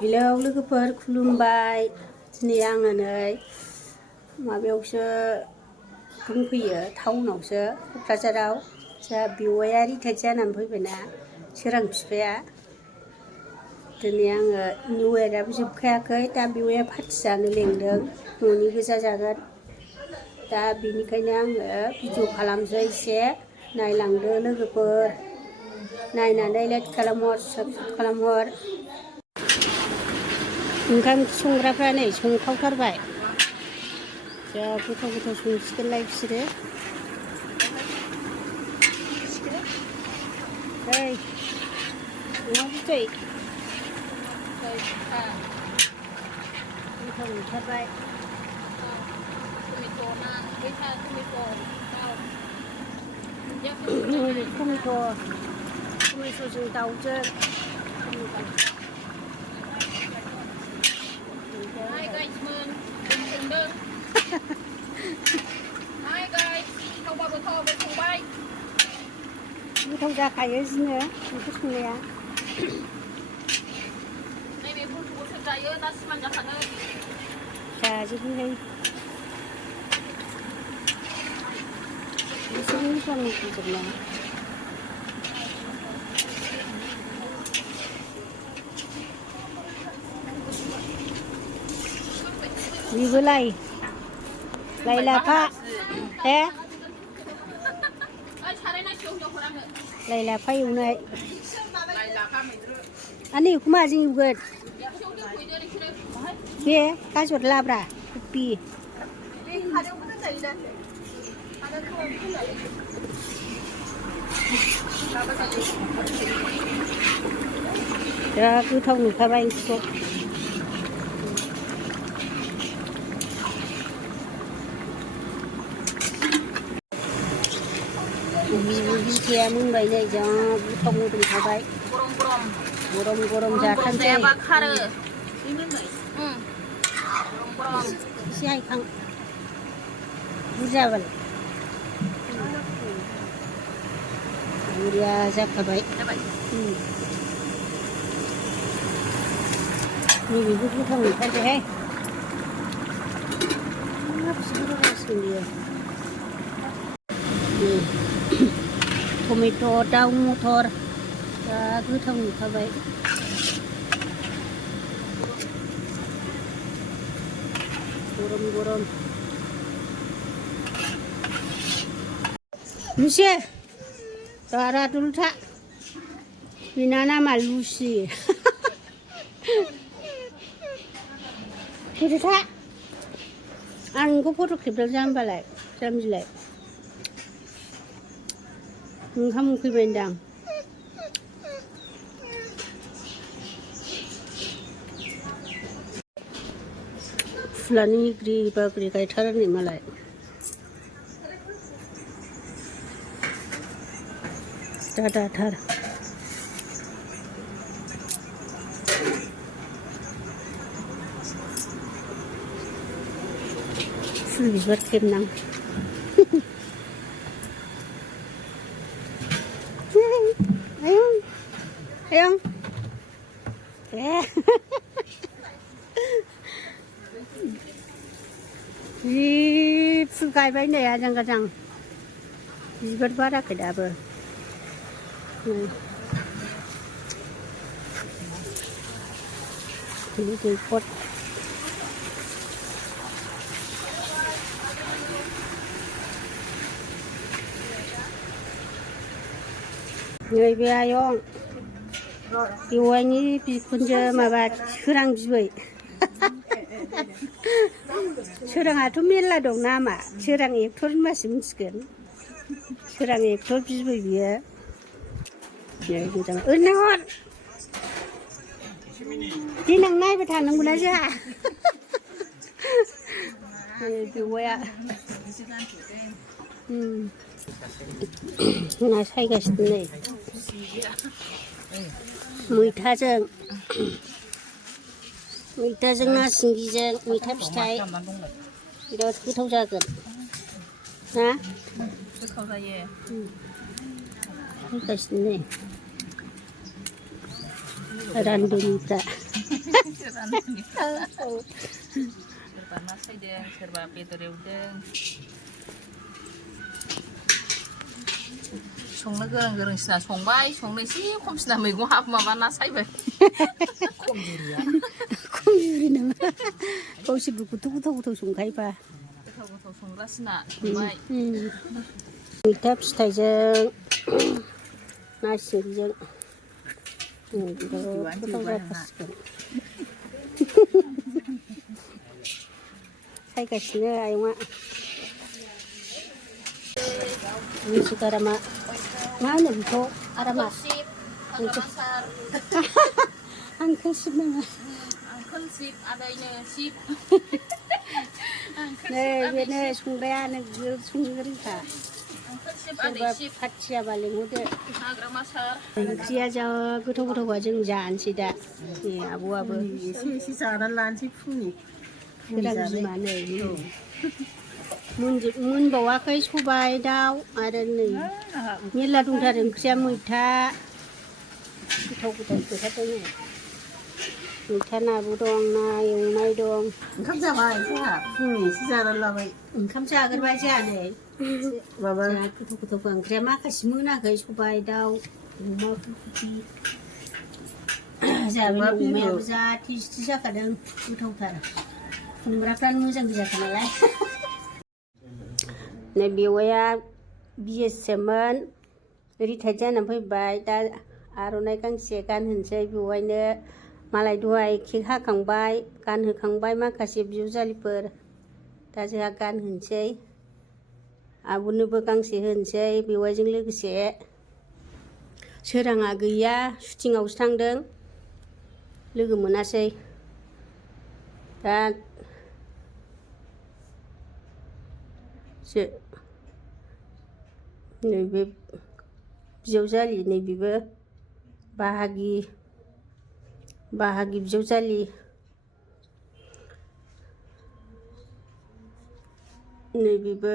Hello लोगोफोर खुलुमबाय। दिनै आङो नै माबायावसो दंफैयो टाउनावसो क'क्राझाराव जोंहा बेवाइया रिटायार्ड जानानै फैबायना सोरां बिफाया। दिनै आङो निउ इयाराबो जोबखायाखै दा बेवाइया पार्टि जानो लेंदों न'नि गोजा जागोन। दा बेनिखायनो आङो भिडिअ खालामसै एसे नायलांदो लोगोफोर। नायनानै लाइक खालामहर साबस्क्राइब खालामहर। ओंखाम संग्राफ्रा नै संखावथारबाय। जा गोथाव गोथाव संसिगोनलाय बिसोरो। ओइ अमा बिथै गोथाव नुथारबाय। टमेट'जों दाउजों। Hai guys mình cùng đơn. Hai guys thâu ba bữa thâu với thùng bay. गोथाव जाखायो जिनो ओंख्रि संनाया। नैबे फुलखौबो जायो दा सिमान जाखानो। जाजोबोहाय। बिसोर मोजां मोनजोबना। बेबो लाइ लाफा हे लाइ लाफा एवनाय। आनै बेखौ माजों एवगोन? बे गाजर लाब्रा कफि। जा गोथाव नुखाबाय ओंख्रिखौ। बिथाया मोनबाय नै जा गोथाव मोदोमखाबाय। गरम गरम जाथारसै। खारो। एसे हायखां बुरजाबाल बुरिया जाखाबाय। नैबेबो गोथाव नुथारबायहाय। टमेट' दाउ मथर जा गोथाव नुखाबाय। गरम गरम लुसि दारा दुलथा बिना नामा लुसि। फैदोथा आं नोंखौ फट' खेबदों होनबालाय जाम्बिलाय। ओंखाम उखैबाय होनदां। फुलानि ग्रि बाग्रि गायथारो नै मालाय। दादाथार फुल बिबार खेबनां। आयं आयं जि फुल गायबाय नै आजां गाजां बिबार बाराखै दाबो। दैखर नैबे आयं बेवाइनि बिखुनजो माबा सोरां बिबै। सोराङाथ' मेरला दं नामा सोरां एक्टर होनबासो मिथिगोन। सोरां एक्टर बिबै बियो। मोजां ओरैनो हर देनां नायबाय थानांगौना जोंहा। बेवाइया ना सायगासिनो नै मैथाजों ना सिंगिजों मैथा फिथाइ बिराद गोथाव जागोन। ना गोथाव जायो होगासिनो रानदुनिफ्रा सोरबा ना सायदों सोरबा बेदर एवदों संनो गोरों गोरोंसिना संबाय संनो एसे खमसिना मैगं माबा ना सायबाय खमजुरि नामा गावसोरबो गोथाव गोथाव संखायोबा गोथाव संग्रासिना संबाय मैथा फिथाइजों ना सिंगिजों बिराद गोथाव जाथारसिगोन सायगासिनो आयंआ मिथिग आरामा मा होनो बेखौ आरामा आंखौ सिब नाङा नै बेनो संग्राया नोगोर संनो रोंखा सोरबा फाथियाबा लिंहरदो ओंख्रिया जा गोथाव गोथावबा जों जानोसै दा नै आब'आबो एसे एसे जानानै लानोसै फुंनि गोदान बिमा नै मोनबावाखै सबाय दाउ आरो नै मेरला दंथारो ओंख्रिया मैथा गोथाव गोथाव खोथादों मैथा नाबो दं ना एवनाय दं ओंखाम जाबाय जोंहा फुंनि एसे जानानै लाबाय ओंखाम जाग्रोबाय जोंहा नै माबा गोथाव गोथाव ओंख्रिया माखासे मोनाखै सबाय दाउ अमा फुलकबि जोंहा बे अमायाबो जा टेस्टि जाखादों गोथावथार खुमब्राफ्रानो मोजां जाखा नालाय नै बेवाइया बिएससिमोन रिटायार्ड जानानै फैबाय दा आर'नाइ गांसे गानहोनोसै बेवाइनो मालाय दहाय केक हाखांबाय गानहोखांबाय माखासे बिजावजालिफोर दा जोंहा गानहोनोसै आब'नोबो गांसे होनोसै बेवाइजों लोगोसे सोराङा गैया शुटिंआवसो थांदों लोगो मोनासै दा नैबे बिजावजालि नैबेबो बाहागि बिजावजालि नैबेबो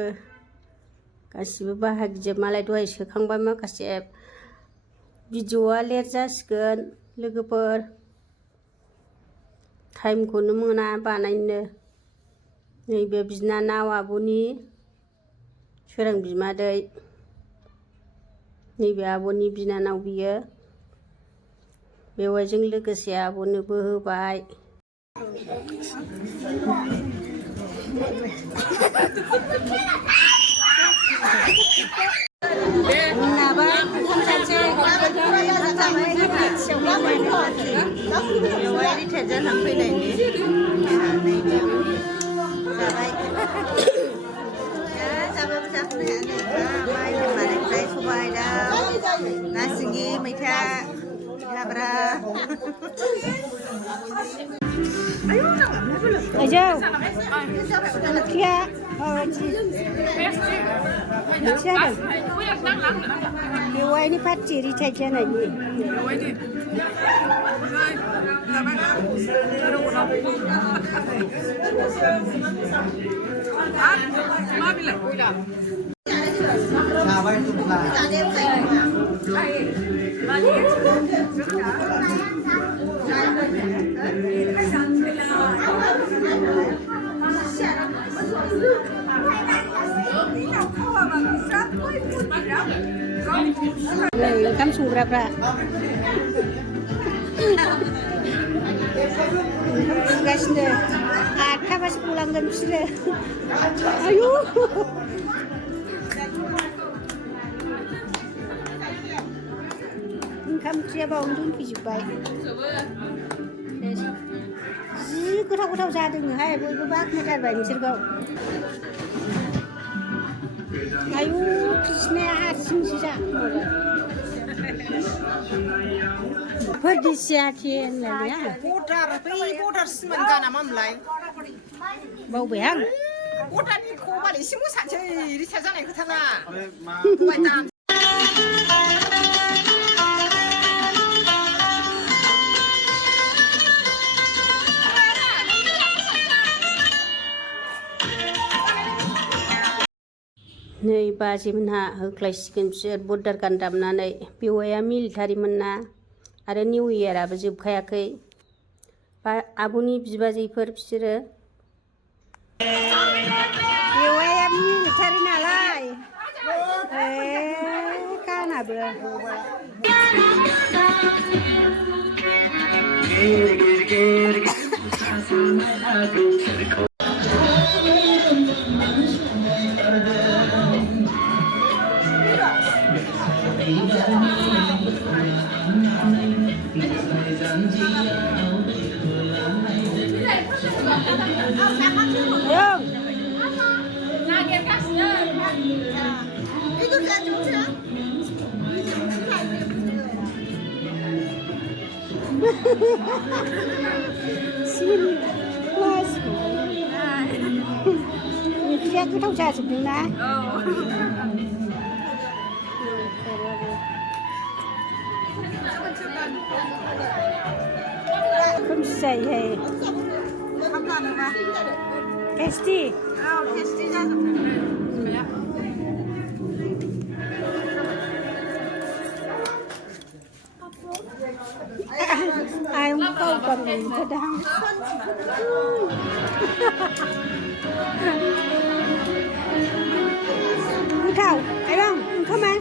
गासिबो बाहागिजोब मालाय दहाय सोखांबाय माखासे भिडिअ'आ लेट जासिगोन लोगोफोर टाइमखौनो मोना बानायनो नैबे बिनानाव आब'नि सोरां बिमादै नैबे आब'नि बिनानाव बियो बेवाइजों लोगोसे आब'नोबो होबाय मोनाबा ओंखाम जानोसै बेवाइ रिटायार्ड जानानै फैनायनि जाबाय जाबाबो जाख'नो हाया नै माइ मानिफ्राय सबाय दाउ ना सिंगि मैथा लाब्रा आइजौ ओंख्रिया माबायदि बेवाइनि पार्टि रिटायार्ड जानायनि ओंखाम संग्राफ्रा खुगासिनो 8थाबासो गलांगोन बिसोरो आयु ओंखाम ओंख्रिया बावनो दोनफैजोब्बाय जि गोथाव गोथाव जादोंहाय बयबो बाख्नायथारबाय नोंसोरखौ आयु कृष्णाया हारसिंसो जाखोमाबाय फोरदिसियाथि होनलायनाया बर्डार सिमोन गाना मामोनलाय बावबाय आं बर्डारनिखौ मालाय एसे मोसानोसै रिटायार्ड जानाय खोथाना नै बाजैमोनहा होख्लायसिगोन बिसोर बर्डार गान दामनानै बेवाइया मिलिटारिमोनना आरो निउ इयाराबो जोबखायाखै आब'नि बिबाजैफोर बिसोरो बेवाइया मिलिटारि नालाय गानाबो ओंख्रिया गोथाव जाजोबदोंना खोमसि जायोहाय टेस्टि टेस्टि जाजोबदों आयं गाव गावनिखौ दाहां गोथाव आयं ओंखामा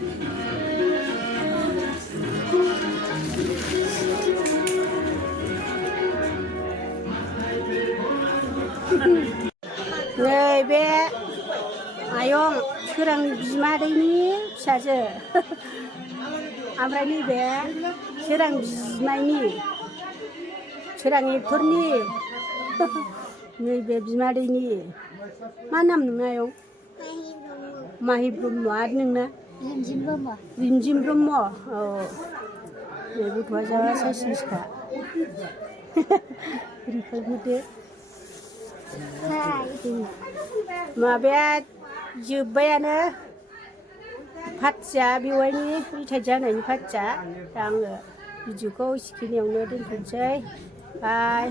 नै बे आयं सोरां बिमादैनि फिसाजो ओमफ्राय नैबे सोरां बिमायनि सोरां एक्टरनि नैबे बिमादैनि मा नाम नोंना आयं माहि ब्रह्म आरो नोंना रिन्जिम ब्रह्म औ बे गथ'आ जा साइसखा रिखांहोदो माबाया जोब्बायानो पार्टिया बेवाइनि रिटायार जानायनि पार्टिया दा आङो भिडिअखौ एसेखिनियावनो दोनथ'नोसै बाय